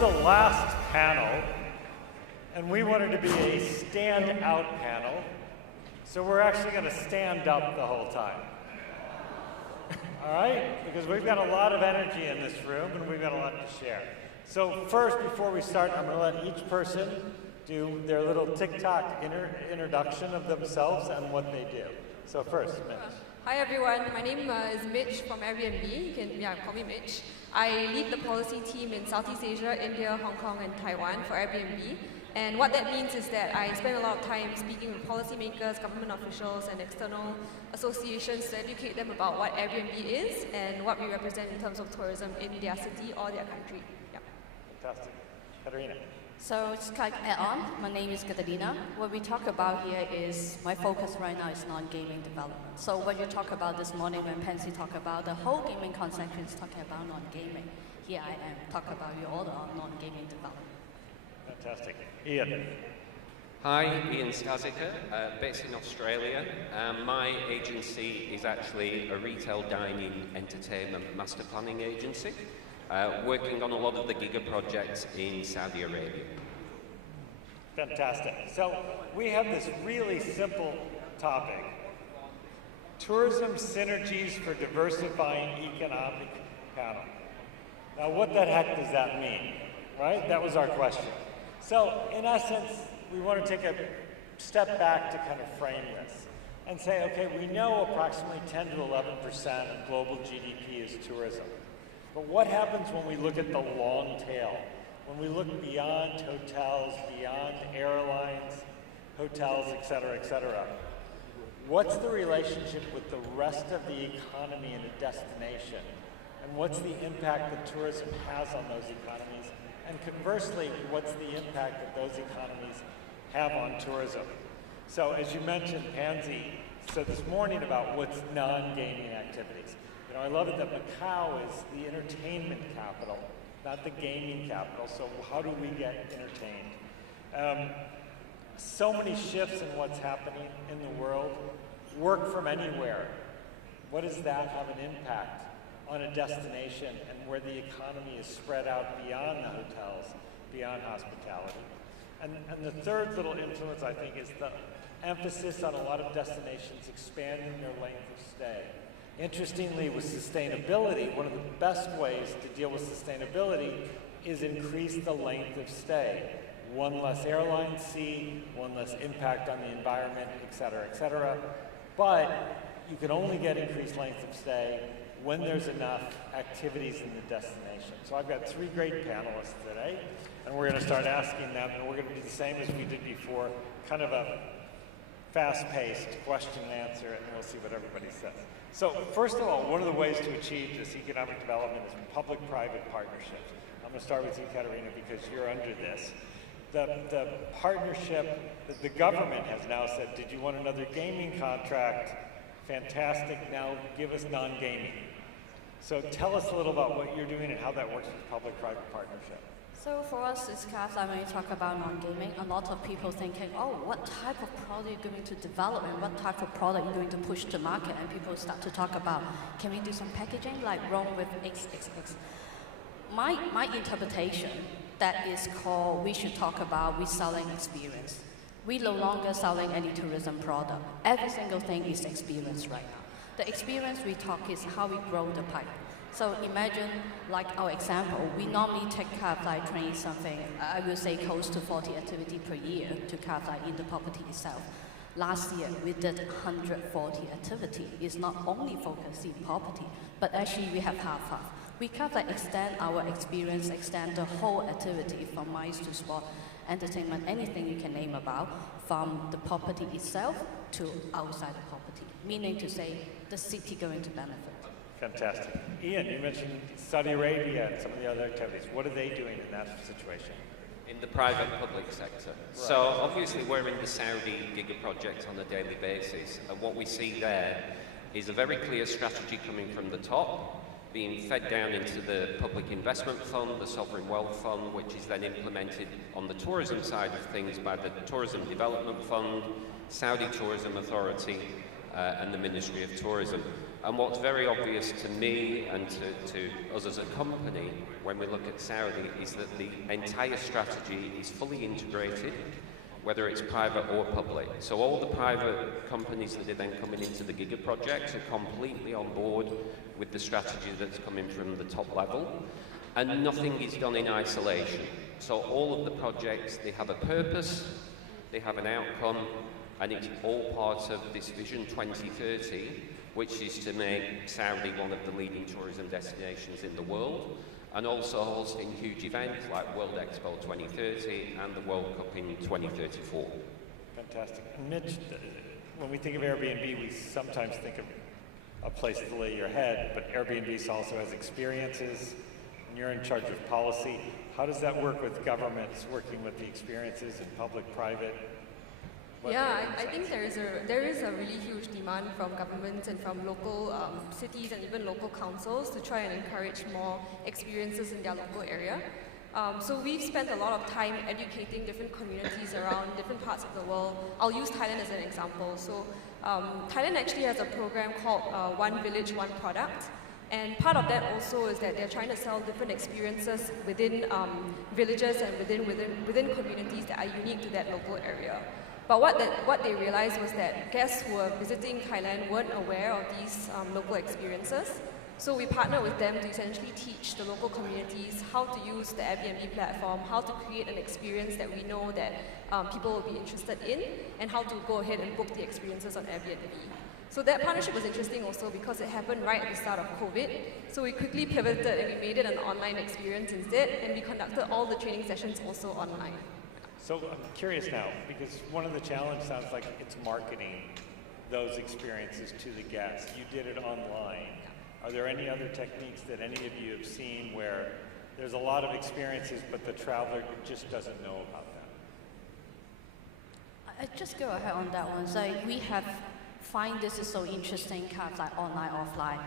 the last panel, and we wanted to be a stand-out panel, so we're actually going to stand up the whole time. All right? Because we've got a lot of energy in this room, and we've got a lot to share. So first, before we start, I'm going to let each person do their little TikTok introduction of themselves and what they do. So first, Mich. Hi everyone, my name is Mich from Airbnb. You can call me Mich. I lead the policy team in Southeast Asia, India, Hong Kong, and Taiwan for Airbnb. And what that means is that I spend a lot of time speaking with policymakers, government officials, and external associations to educate them about what Airbnb is and what we represent in terms of tourism in their city or their country. Yeah. Fantastic. Catarina. So just like add on, my name is Catarina. What we talk about here is, my focus right now is non-gaming development. So what you talk about this morning when Pansy talked about the whole gaming conception is talking about non-gaming. Here I am, talk about you all on non-gaming development. Fantastic. Ian. Hi, Ian Stazicker, based in Australia. My agency is actually a retail dining entertainment master planning agency, working on a lot of the giga projects in Saudi Arabia. Fantastic. So we have this really simple topic. Tourism synergies for diversifying economic panel. Now what the heck does that mean? Right? That was our question. So in essence, we want to take a step back to kind of frame this and say, okay, we know approximately 10 to 11% of global GDP is tourism. But what happens when we look at the long tail? When we look beyond hotels, beyond airlines, hotels, et cetera, what's the relationship with the rest of the economy in a destination? And what's the impact that tourism has on those economies? And conversely, what's the impact that those economies have on tourism? So as you mentioned, Pansy said this morning about what's non-gaming activities. You know, I love it that Macau is the entertainment capital, not the gaming capital, so how do we get entertained? So many shifts in what's happening in the world. Work from anywhere. What does that have an impact on a destination and where the economy is spread out beyond the hotels, beyond hospitality? And the third little influence, I think, is the emphasis on a lot of destinations expanding their length of stay. Interestingly, with sustainability, one of the best ways to deal with sustainability is increase the length of stay. One less airline seat, one less impact on the environment, et cetera, but you can only get increased length of stay when there's enough activities in the destination. So I've got three great panelists today, and we're going to start asking them, and we're going to do the same as we did before, kind of a fast-paced question and answer, and we'll see what everybody says. So first of all, one of the ways to achieve this economic development is public-private partnerships. I'm going to start with you, Catarina, because you're under this. The partnership that the government has now said, did you want another gaming contract? Fantastic, now give us non-gaming. So tell us a little about what you're doing and how that works with public-private partnership. So for us, it's when you talk about non-gaming, a lot of people thinking, oh, what type of product you're going to develop and what type of product you're going to push to market, and people start to talk about, can we do some packaging like Rome with XXX? My interpretation, that is called, we should talk about reselling experience. We no longer selling any tourism product. Every single thing is experience right now. The experience we talk is how we grow the pipe. So imagine, like our example, we normally take care of like 20-something, I will say close to 40 activity per year to care like in the property itself. Last year, we did 140 activity. It's not only focused in property, but actually we have half. We kind of extend our experience, extend the whole activity from MICE to sport, entertainment, anything you can name about, from the property itself to outside the property, meaning to say the city going to benefit. Fantastic. Ian, you mentioned Saudi Arabia and some of the other activities. What are they doing in that situation? In the private public sector. Right. So obviously we're in the Saudi giga project on a daily basis, and what we see there is a very clear strategy coming from the top, being fed down into the Public Investment Fund, the Sovereign Wealth Fund, which is then implemented on the tourism side of things by the Tourism Development Fund, Saudi Tourism Authority, and the Ministry of Tourism. And what's very obvious to me and to us as a company when we look at Saudi is that the entire strategy is fully integrated, whether it's private or public. So all the private companies that are then coming into the Giga project are completely on board with the strategy that's coming from the top level, and nothing is done in isolation. So all of the projects, they have a purpose, they have an outcome, and it's all part of this Vision 2030, which is to make Saudi one of the leading tourism destinations in the world, and also hosting huge events like World Expo 2030 and the World Cup in 2034. Fantastic. And Mich, when we think of Airbnb, we sometimes think of a place to lay your head, but Airbnb also has experiences, and you're in charge of policy. How does that work with governments, working with the experiences in public, private? Yeah, I think there is a really huge demand from governments and from local cities and even local councils to try and encourage more experiences in their local area. So we've spent a lot of time educating different communities around different parts of the world. I'll use Thailand as an example. So Thailand actually has a program called One Village, One Product. And part of that also is that they're trying to sell different experiences within villages and within communities that are unique to that local area. But what they realized was that guests who were visiting Thailand weren't aware of these local experiences. So we partnered with them to essentially teach the local communities how to use the Airbnb platform, how to create an experience that we know that people will be interested in, and how to go ahead and book the experiences on Airbnb. So that partnership was interesting also because it happened right at the start of COVID. So we quickly pivoted and we made it an online experience instead, and we conducted all the training sessions also online. So I'm curious now, because one of the challenges sounds like it's marketing those experiences to the guests. You did it online. Are there any other techniques that any of you have seen where there's a lot of experiences, but the traveler just doesn't know about them? I just go ahead on that one. So we find this is so interesting, kind of like online, offline,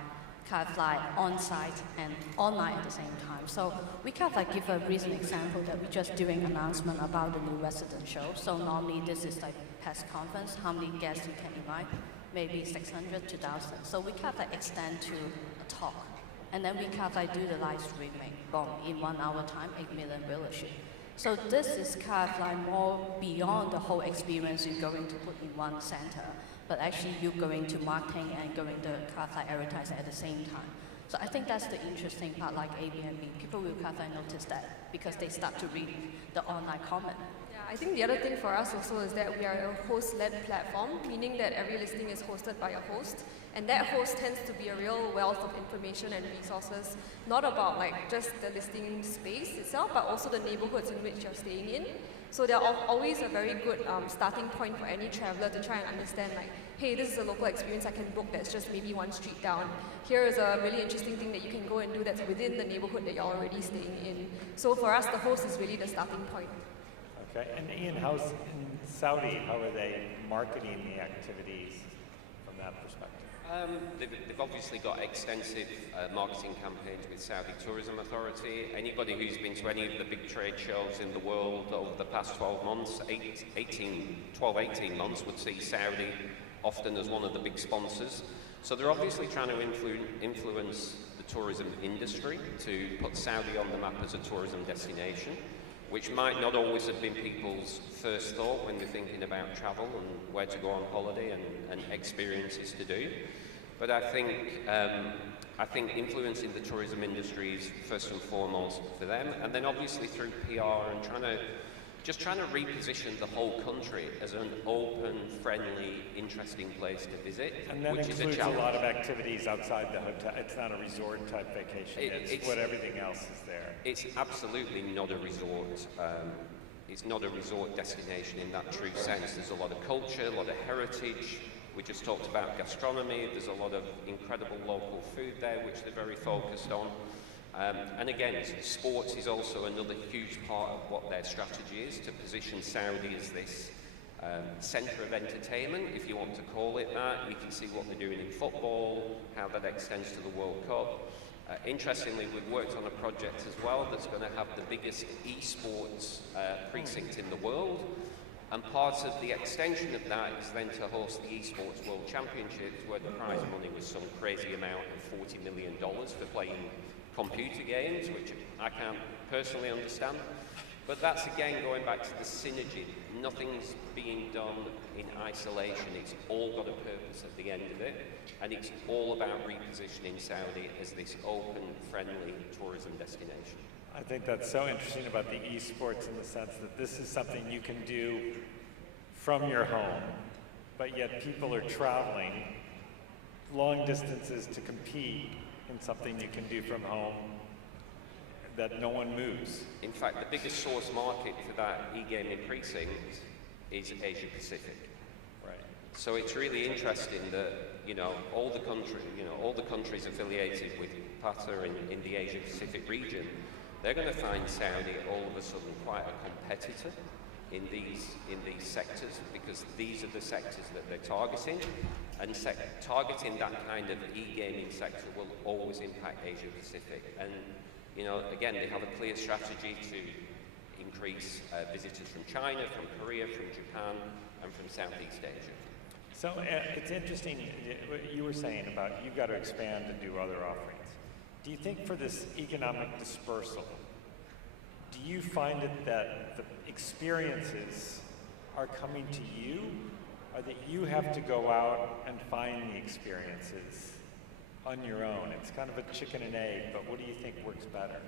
kind of like on-site and online at the same time. So we kind of like give a recent example that we're just doing announcement about the new resident show. So normally this is like press conference, how many guests you can invite, maybe 600 to 1,000. So we kind of like extend to a talk. And then we kind of like do the live streaming, boom, in 1 hour time, 8 million viewership. So this is kind of like more beyond the whole experience you're going to put in one center, but actually you're going to marketing and going to kind of like advertising at the same time. So I think that's the interesting part, like Airbnb. People will kind of like notice that because they start to read the online comment. Yeah, I think the other thing for us also is that we are a host-led platform, meaning that every listing is hosted by a host, and that host tends to be a real wealth of information and resources, not about like just the listing space itself, but also the neighborhoods in which you're staying in. So they're always a very good starting point for any traveler to try and understand like, hey, this is a local experience I can book that's just maybe one street down. Here is a really interesting thing that you can go and do that's within the neighborhood that you're already staying in. So for us, the host is really the starting point. Okay, and Ian, how's in Saudi, how are they marketing the activities from that perspective? They've obviously got extensive marketing campaigns with Saudi Tourism Authority. Anybody who's been to any of the big trade shows in the world over the past 12 months, 18 months, would see Saudi often as one of the big sponsors. So they're obviously trying to influence the tourism industry to put Saudi on the map as a tourism destination, which might not always have been people's first thought when they're thinking about travel and where to go on holiday and experiences to do. But I think influencing the tourism industry is first and foremost for them, and then obviously through PR and trying to reposition the whole country as an open, friendly, interesting place to visit, and that which is includes a challenge. A lot of activities outside the hotel. It's not a resort type vacation. It's what everything else is there. It's absolutely not a resort. It's not a resort destination in that true sense. There's a lot of culture, a lot of heritage. We just talked about gastronomy. There's a lot of incredible local food there, which they're very focused on. And again, sports is also another huge part of what their strategy is, to position Saudi as this centre of entertainment, if you want to call it that. You can see what they're doing in football, how that extends to the World Cup. Interestingly, we've worked on a project as well that's going to have the biggest esports precinct in the world. And part of the extension of that is then to host the Esports World Championships, where the prize money was some crazy amount of $40 million for playing computer games, which I can't personally understand. But that's again going back to the synergy. Nothing's being done in isolation. It's all got a purpose at the end of it. And it's all about repositioning Saudi as this open, friendly tourism destination. I think that's so interesting about the esports in the sense that this is something you can do from your home, but yet people are traveling long distances to compete in something you can do from home that no one moves. In fact, the biggest source market for that e-gaming precinct is Asia Pacific. Right. So it's really interesting that, all the countries affiliated with PATA in the Asia Pacific region, they're going to find Saudi all of a sudden quite a competitor in these sectors, because these are the sectors that they're targeting, and targeting that kind of e-gaming sector will always impact Asia Pacific. And again, they have a clear strategy to increase visitors from China, from Korea, from Japan, and from Southeast Asia. So it's interesting what you were saying about you've got to expand and do other offerings. Do you think for this economic dispersal, do you find it that the experiences are coming to you, or that you have to go out and find the experiences on your own? It's kind of a chicken and egg, but what do you think works better?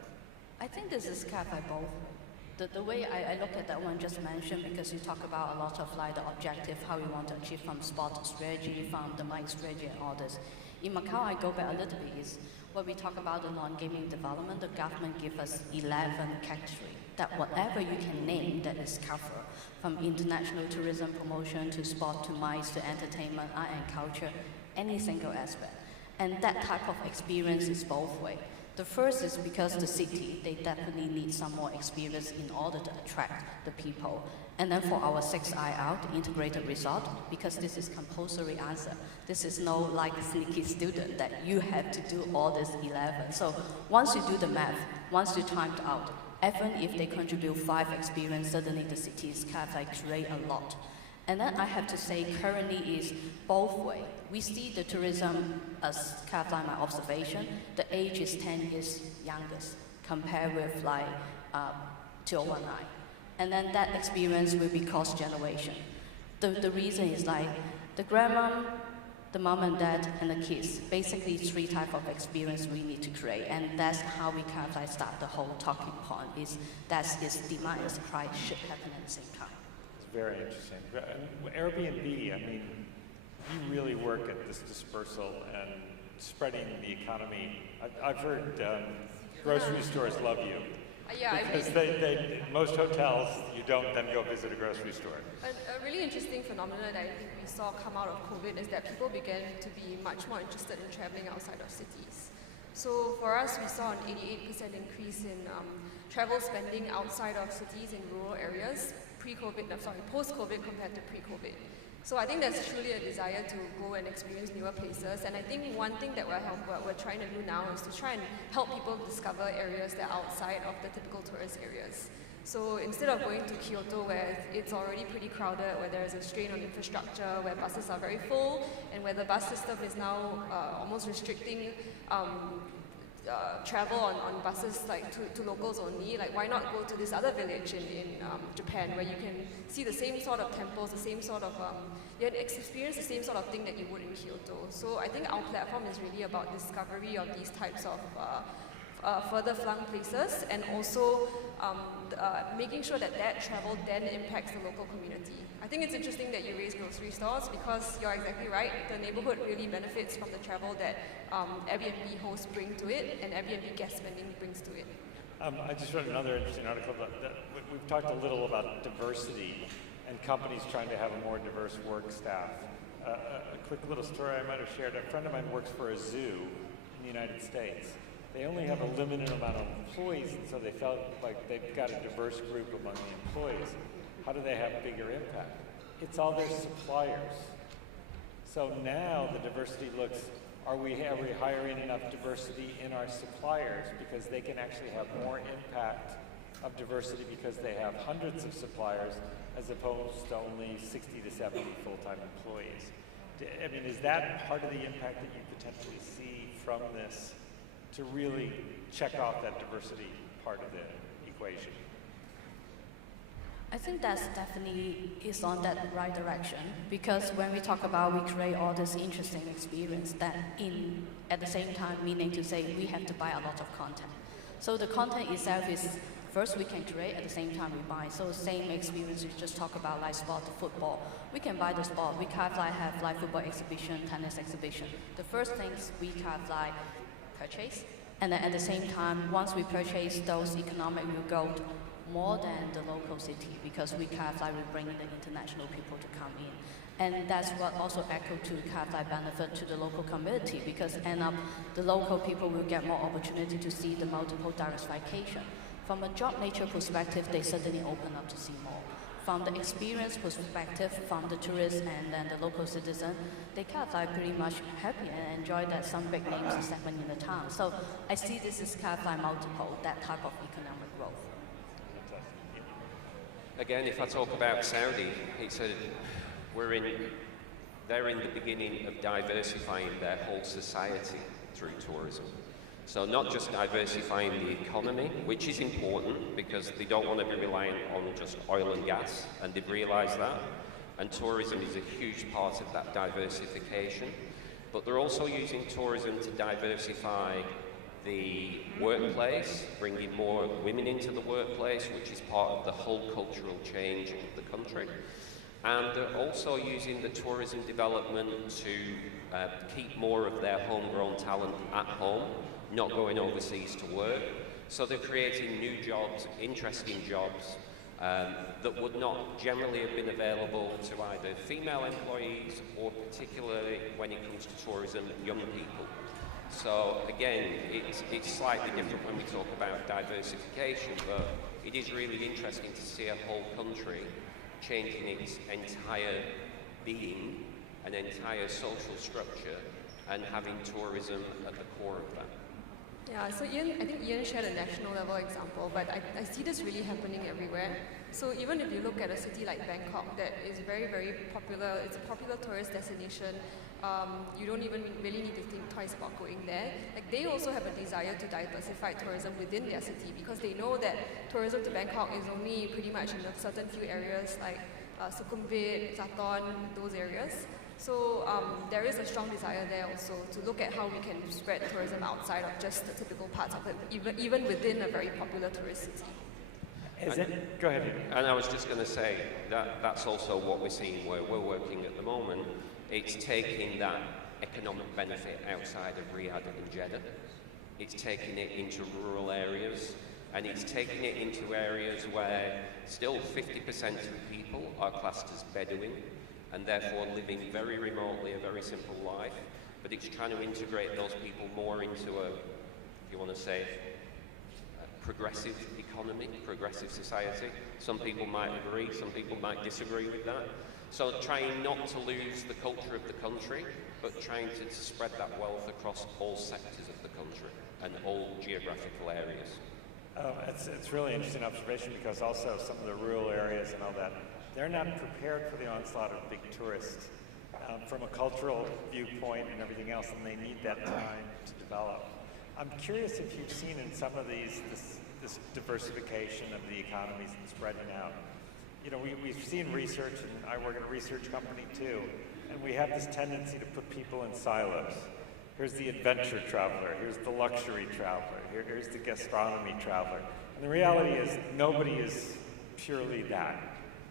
I think this is kind of both. The way I look at that one just mentioned, because you talk about a lot of like the objective, how we want to achieve from sport strategy, from the Mich strategy and all this. In Macau, I go back a little bit, is when we talk about the non-gaming development, the government gives us 11 categories, that whatever you can name that is covered, from international tourism promotion to sport to Mich to entertainment, art and culture, any single aspect. And that type of experience is both ways. The first is because the city, they definitely need some more experience in order to attract the people. And then for our 6i out, the integrated resort, because this is compulsory answer. This is no like sneaky student that you have to do all this 11. So once you do the math, once you timed out, even if they contribute 5 experience, suddenly the city is kind of like create a lot. And then I have to say, currently is both ways. We see the tourism as kind of like my observation. The age is 10 years youngest compared with like 2019. And then that experience will be cross generation. The reason is like the grandmom, the mom and dad, and the kids. Basically 3 types of experience we need to create. And that's how we kind of like start the whole talking point, is that is demand and supply should happen at the same time. Very interesting. Airbnb, I mean, you really work at this dispersal and spreading the economy. I've heard grocery stores love you. Yeah, because most hotels, you don't then go visit a grocery store. A really interesting phenomenon that I think we saw come out of COVID is that people began to be much more interested in traveling outside of cities. So for us, we saw an 88% increase in travel spending outside of cities in rural areas, post-COVID compared to pre-COVID. So I think there's truly a desire to go and experience newer places. And I think one thing that we're trying to do now is to try and help people discover areas that are outside of the typical tourist areas. So instead of going to Kyoto, where it's already pretty crowded, where there's a strain on infrastructure, where buses are very full, and where the bus system is now almost restricting travel on buses like to locals only, like why not go to this other village in Japan, where you can see the same sort of temples, the same sort of you can experience the same sort of thing that you would in Kyoto. So I think our platform is really about discovery of these types of further flung places, and also making sure that travel then impacts the local community. I think it's interesting that you raise grocery stores, because you're exactly right. The neighborhood really benefits from the travel that Airbnb hosts bring to it, and Airbnb guest spending brings to it. I just read another interesting article about that. We've talked a little about diversity and companies trying to have a more diverse work staff. A quick little story I might have shared. A friend of mine works for a zoo in the United States. They only have a limited amount of employees, and so they felt like they've got a diverse group among the employees. How do they have bigger impact? It's all their suppliers. So now the diversity looks, are we hiring enough diversity in our suppliers, because they can actually have more impact of diversity because they have hundreds of suppliers as opposed to only 60 to 70 full-time employees. I mean, is that part of the impact that you potentially see from this to really check off that diversity part of the equation? I think that's definitely is on that right direction, because when we talk about we create all this interesting experience that at the same time meaning to say we have to buy a lot of content. So the content itself is first we can create, at the same time we buy. So same experience we just talk about like sport, football. We can buy the sport. We can't have like football exhibition, tennis exhibition. The first things we can't like purchase, and then at the same time once we purchase those economic will go more than the local city, because we can't like we bring the international people to come in. And that's what also echo to kind of like benefit to the local community, because end up the local people will get more opportunity to see the multiple diversification. From a job nature perspective, they certainly open up to see more. From the experience perspective, from the tourists and then the local citizen, they kind of like pretty much happy and enjoy that some big names are happening in the town. So I see this is kind of like multiple, that type of economic growth. Again, if I talk about Saudi, they're in the beginning of diversifying their whole society through tourism. So not just diversifying the economy, which is important because they don't want to be reliant on just oil and gas, and they've realized that. And tourism is a huge part of that diversification. But they're also using tourism to diversify the workplace, bringing more women into the workplace, which is part of the whole cultural change of the country. And they're also using the tourism development to keep more of their homegrown talent at home, not going overseas to work. So they're creating new jobs, interesting jobs, that would not generally have been available to either female employees or particularly when it comes to tourism, young people. So again, it's slightly different when we talk about diversification, but it is really interesting to see a whole country changing its entire being, an entire social structure, and having tourism at the core of that. Yeah, so I think Ian shared a national level example, but I see this really happening everywhere. So even if you look at a city like Bangkok that is very, very popular, it's a popular tourist destination, you don't even really need to think twice about going there. Like, they also have a desire to diversify tourism within their city, because they know that tourism to Bangkok is only pretty much in a certain few areas like Sukhumvit, Zaton, those areas. So there is a strong desire there also to look at how we can spread tourism outside of just the typical parts of it, even within a very popular tourist city. Go ahead. And I was just going to say that that's also what we're seeing where we're working at the moment. It's taking that economic benefit outside of Riyadh and Jeddah. It's taking it into rural areas, and it's taking it into areas where still 50% of people are classed as Bedouin, and therefore living very remotely, a very simple life. But it's trying to integrate those people more into a, if you want to say, a progressive economy, progressive society. Some people might agree, some people might disagree with that. So trying not to lose the culture of the country, but trying to spread that wealth across all sectors of the country and all geographical areas. It's really interesting observation, because also some of the rural areas and all that, they're not prepared for the onslaught of big tourists from a cultural viewpoint and everything else, and they need that time to develop. I'm curious if you've seen in some of these this diversification of the economies and spreading out. You know, we've seen research, and I work at a research company too, and we have this tendency to put people in silos. Here's the adventure traveler, here's the luxury traveler, here's the gastronomy traveler. And the reality is nobody is purely that,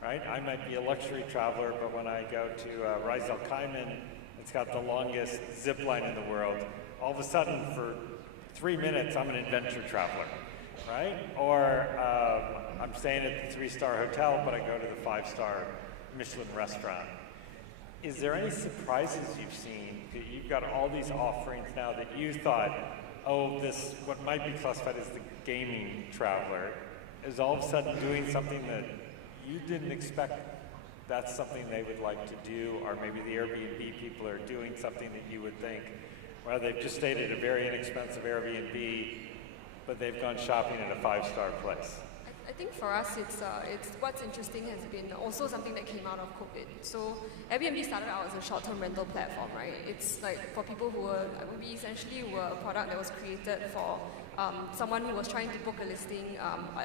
right? I might be a luxury traveler, but when I go to Ras Al Khaimah, it's got the longest zip line in the world. All of a sudden, for 3 minutes, I'm an adventure traveler, right? Or I'm staying at the 3-star hotel, but I go to the 5-star Michelin restaurant. Is there any surprises you've seen? You've got all these offerings now that you thought, oh, this, what might be classified as the gaming traveler, is all of a sudden doing something that you didn't expect that's something they would like to do, or maybe the Airbnb people are doing something that you would think, well, they've just stayed at a very inexpensive Airbnb, but they've gone shopping at a 5-star place. I think for us, it's what's interesting has been also something that came out of COVID. So Airbnb started out as a short-term rental platform, right? It's like for people who were, we essentially were a product that was created for someone who was trying to book a listing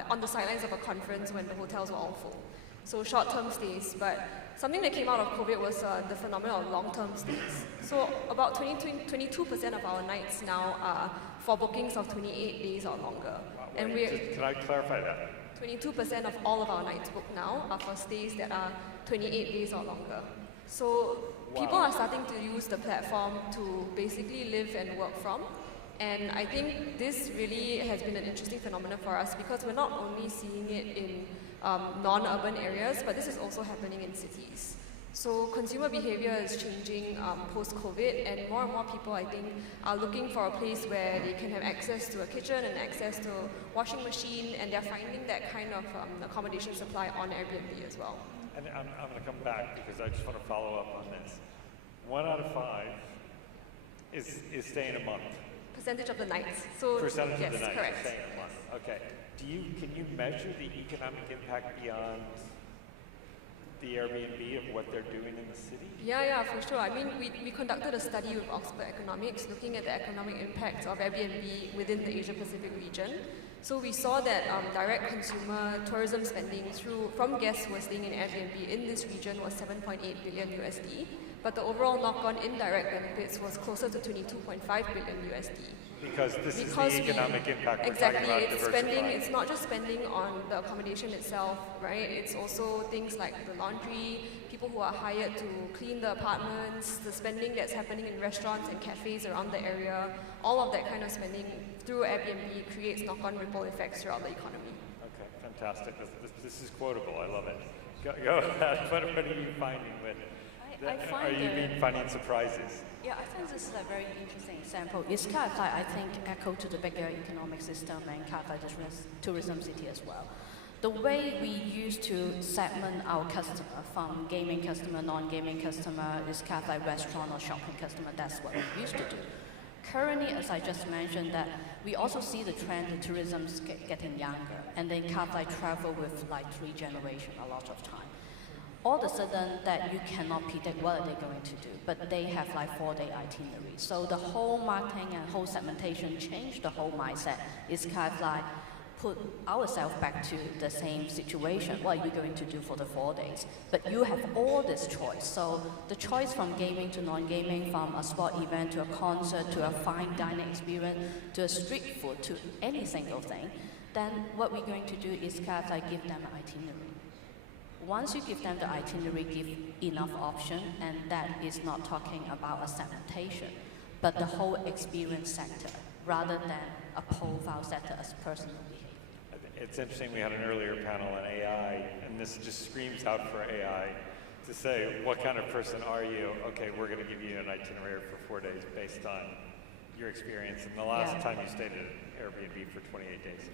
on the sidelines of a conference when the hotels were all full. So short-term stays, but something that came out of COVID was the phenomenon of long-term stays. So about 22% of our nights now are for bookings of 28 days or longer. And can I clarify that? 22% of all of our nights booked now are for stays that are 28 days or longer. So people are starting to use the platform to basically live and work from. And I think this really has been an interesting phenomenon for us because we're not only seeing it in non-urban areas, but this is also happening in cities. So consumer behavior is changing post-COVID, and more people, I think, are looking for a place where they can have access to a kitchen and access to a washing machine, and they're finding that kind of accommodation supply on Airbnb as well. And I'm going to come back because I just want to follow up on this. 1 out of 5 is staying a month. Percentage of the nights. So Percentage yes, of the nights correct. staying a month. Okay. Can you measure the economic impact beyond the Airbnb of what they're doing in the city? Yeah, for sure. I mean, we conducted a study with Oxford Economics looking at the economic impacts of Airbnb within the Asia Pacific region. So we saw that direct consumer tourism spending from guests who were staying in Airbnb in this region was 7.8 billion USD, but the overall knock-on indirect benefits was closer to 22.5 billion USD. Because this is the economic impact we're exactly, talking about. It's spending. It's not just spending on the accommodation itself, right? It's also things like the laundry, people who are hired to clean the apartments, the spending that's happening in restaurants and cafes around the area. All of that kind of spending through Airbnb creates knock-on ripple effects throughout the economy. Okay, fantastic. This is quotable. I love it. Go ahead. What are you finding with? Are you finding surprises? Yeah, I think this is a very interesting example. It's kind of like, I think, echo to the bigger economic system and kind of like the tourism city as well. The way we used to segment our customer from gaming customer, non-gaming customer, is kind of like restaurant or shopping customer. That's what we used to do. Currently, as I just mentioned, that we also see the trend that tourism is getting younger, and they kind of like travel with like 3 generations a lot of time. All of a sudden that you cannot predict what are they going to do, but they have like 4-day itinerary. So the whole marketing and whole segmentation changed the whole mindset. It's kind of like put ourselves back to the same situation. What are you going to do for the 4 days? But you have all this choice. So the choice from gaming to non-gaming, from a sport event to a concert to a fine dining experience to a street food to any single thing, then what we're going to do is kind of like give them an itinerary. Once you give them the itinerary, give enough option, and that is not talking about a segmentation, but the whole experience sector, rather than a profile sector as personal behavior. It's interesting, we had an earlier panel on AI, and this just screams out for AI to say, what kind of person are you? Okay, we're going to give you an itinerary for 4 days based on your experience and the last time you stayed at Airbnb for 28 days.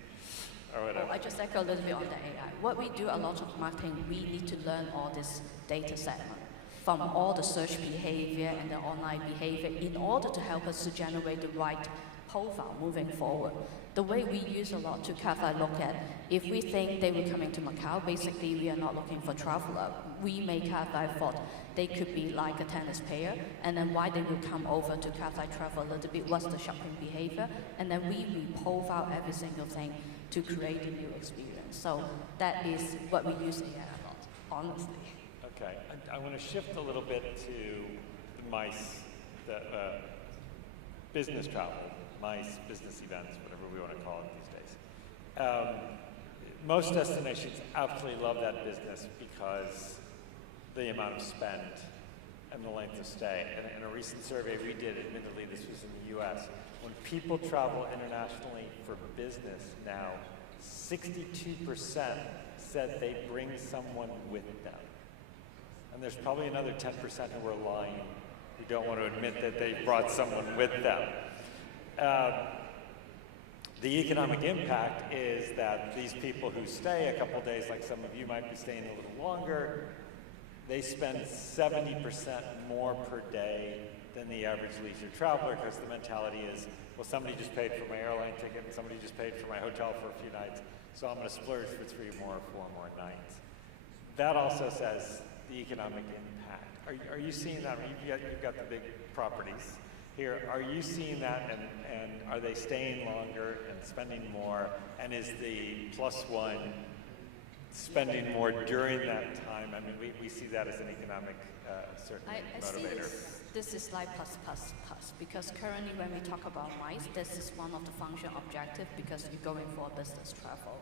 I just echo a little bit on the AI. What we do a lot of marketing, we need to learn all this data segment from all the search behavior and the online behavior in order to help us to generate the right profile moving forward. The way we use a lot to kind of look at, if we think they were coming to Macau, basically we are not looking for traveler. We may kind of thought they could be like a tennis player, and then why they will come over to kind of travel a little bit, what's the shopping behavior, and then we profile every single thing to create a new experience. So that is what we use AI a lot, honestly. Okay, I want to shift a little bit to the MICE, the business travel, MICE, business events, whatever we want to call it these days. Most destinations absolutely love that business because the amount of spend and the length of stay. And in a recent survey we did, admittedly this was in the US, when people travel internationally for business now, 62% said they bring someone with them. And there's probably another 10% who are lying, who don't want to admit that they brought someone with them. The economic impact is that these people who stay a couple days, like some of you might be staying a little longer, they spend 70% more per day than the average leisure traveler, because the mentality is, well, somebody just paid for my airline ticket and somebody just paid for my hotel for a few nights, so I'm going to splurge for 3 more, 4 more nights. That also says the economic impact. Are you seeing that? You've got the big properties here. Are you seeing that, and are they staying longer and spending more? And is the +1 spending more during that time? I mean, we see that as an economic certainly motivator. I see this is like plus, because currently when we talk about MICE, this is one of the function objective because you're going for business travel.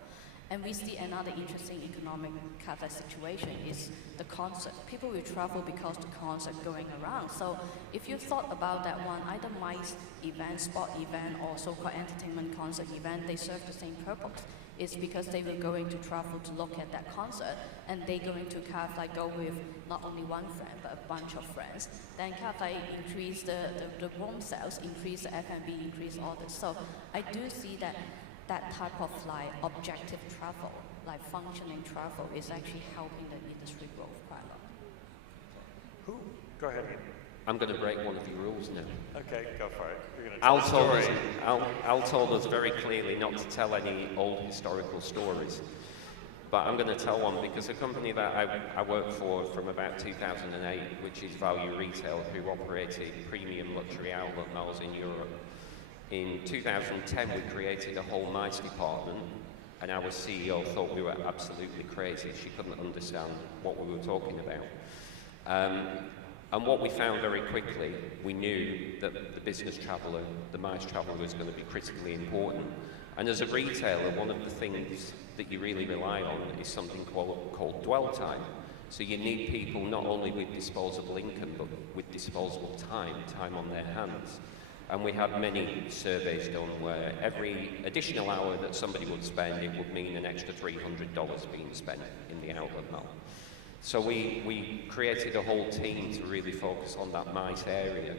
And we see another interesting economic kind of situation is the concert. People will travel because the concert going around. So if you thought about that one, either MICE event, sport event, or so-called entertainment concert event, they serve the same purpose. It's because they were going to travel to look at that concert, and they're going to kind of like go with not only one friend, but a bunch of friends. Then kind of like increase the room sales, increase the F&B, increase all this. So I do see that type of like objective travel, like functioning travel, is actually helping the industry growth quite a lot. Who? Go ahead. I'm going to break one of your rules now. Okay, go for it. You're going to tell a story. Al told us very clearly not to tell any old historical stories. But I'm going to tell one because a company that I worked for from about 2008, which is Value Retail, who operated premium luxury outlet malls in Europe. In 2010, we created a whole MICE department, and our CEO thought we were absolutely crazy. She couldn't understand what we were talking about. And what we found very quickly, we knew that the business traveller, the MICE traveller, was going to be critically important. And as a retailer, one of the things that you really rely on is something called dwell time. So you need people not only with disposable income, but with disposable time on their hands. And we had many surveys done where every additional hour that somebody would spend, it would mean an extra $300 being spent in the outlet mall. So we created a whole team to really focus on that MICE area.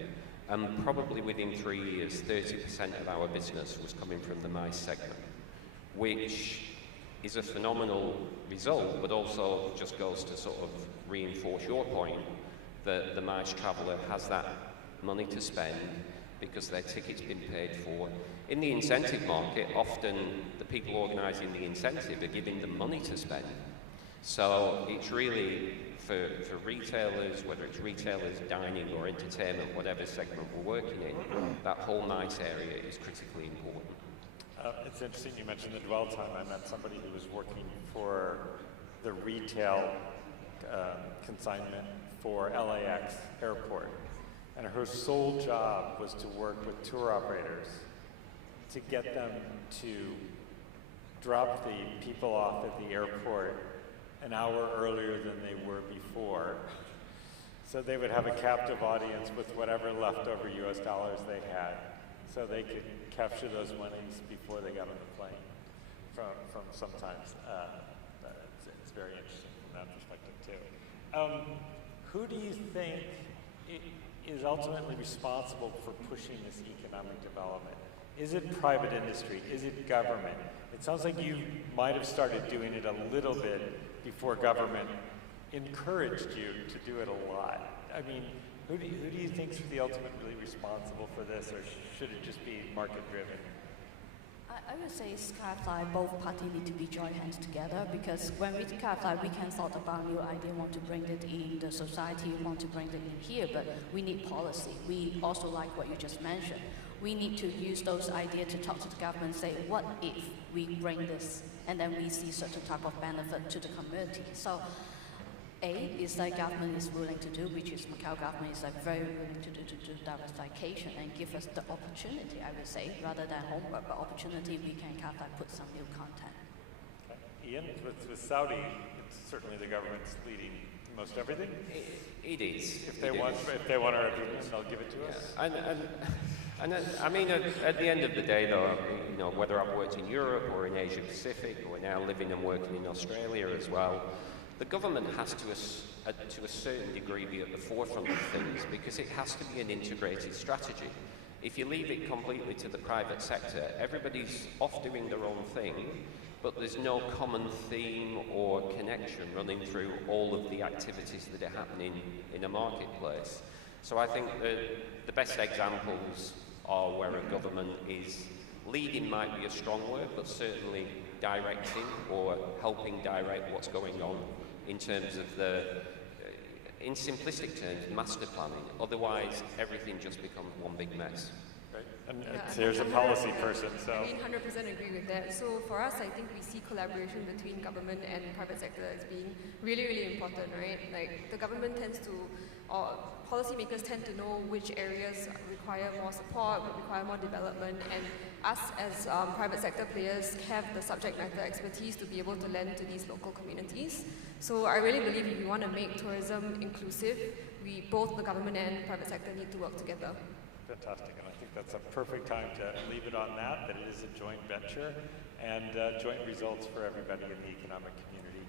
And probably within 3 years, 30% of our business was coming from the MICE segment, which is a phenomenal result, but also just goes to sort of reinforce your point that the MICE traveller has that money to spend because their ticket's been paid for. In the incentive market, often the people organising the incentive are giving them money to spend. So it's really, for retailers, whether it's retailers, dining or entertainment, whatever segment we're working in, that whole MICE area is critically important. It's interesting you mentioned the dwell time. I met somebody who was working for the retail consignment for LAX airport. And her sole job was to work with tour operators to get them to drop the people off at the airport an hour earlier than they were before. So they would have a captive audience with whatever leftover US dollars they had, so they could capture those winnings before they got on the plane. From sometimes, it's very interesting from that perspective too. Who do you think is ultimately responsible for pushing this economic development? Is it private industry? Is it government? It sounds like you might have started doing it a little bit before government encouraged you to do it a lot. I mean, who do you think is the ultimately responsible for this, or should it just be market-driven? I would say it's kind of like both parties need to be join hands together, because when we kind of like we can thought about new idea, want to bring it in the society, want to bring it in here, but we need policy. We also like what you just mentioned. We need to use those ideas to talk to the government and say, what if we bring this and then we see certain type of benefit to the community? So A is that government is willing to do, which is Macau government is like very willing to do diversification and give us the opportunity, I would say, rather than homework, but opportunity we can kind of like put some new content. Okay. Ian, with Saudi, it's certainly the government's leading most everything. It is. If they want our opinion, they'll give it to us. And I mean, at the end of the day, though, you know, whether I've worked in Europe or in Asia Pacific, or now living and working in Australia as well, the government has to a certain degree be at the forefront of things, because it has to be an integrated strategy. If you leave it completely to the private sector, everybody's off doing their own thing, but there's no common theme or connection running through all of the activities that are happening in a marketplace. So I think the best examples or where a government is leading might be a strong word, but certainly directing or helping direct what's going on in terms of the, in simplistic terms, master planning. Otherwise, everything just becomes one big mess. Right. And there's a policy person, so. I mean, 100% agree with that. So for us, I think we see collaboration between government and private sector as being really, really important, right? Like the government tends to, or policymakers tend to know which areas require more support, require more development, and us as private sector players have the subject matter expertise to be able to lend to these local communities. So I really believe if we want to make tourism inclusive, both the government and private sector need to work together. Fantastic, and I think that's a perfect time to leave it on that it is a joint venture and joint results for everybody in the economic community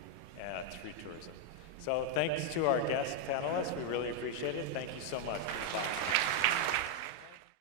through tourism. So thanks to our guest panelists, we really appreciate it. Thank you so much for the talk.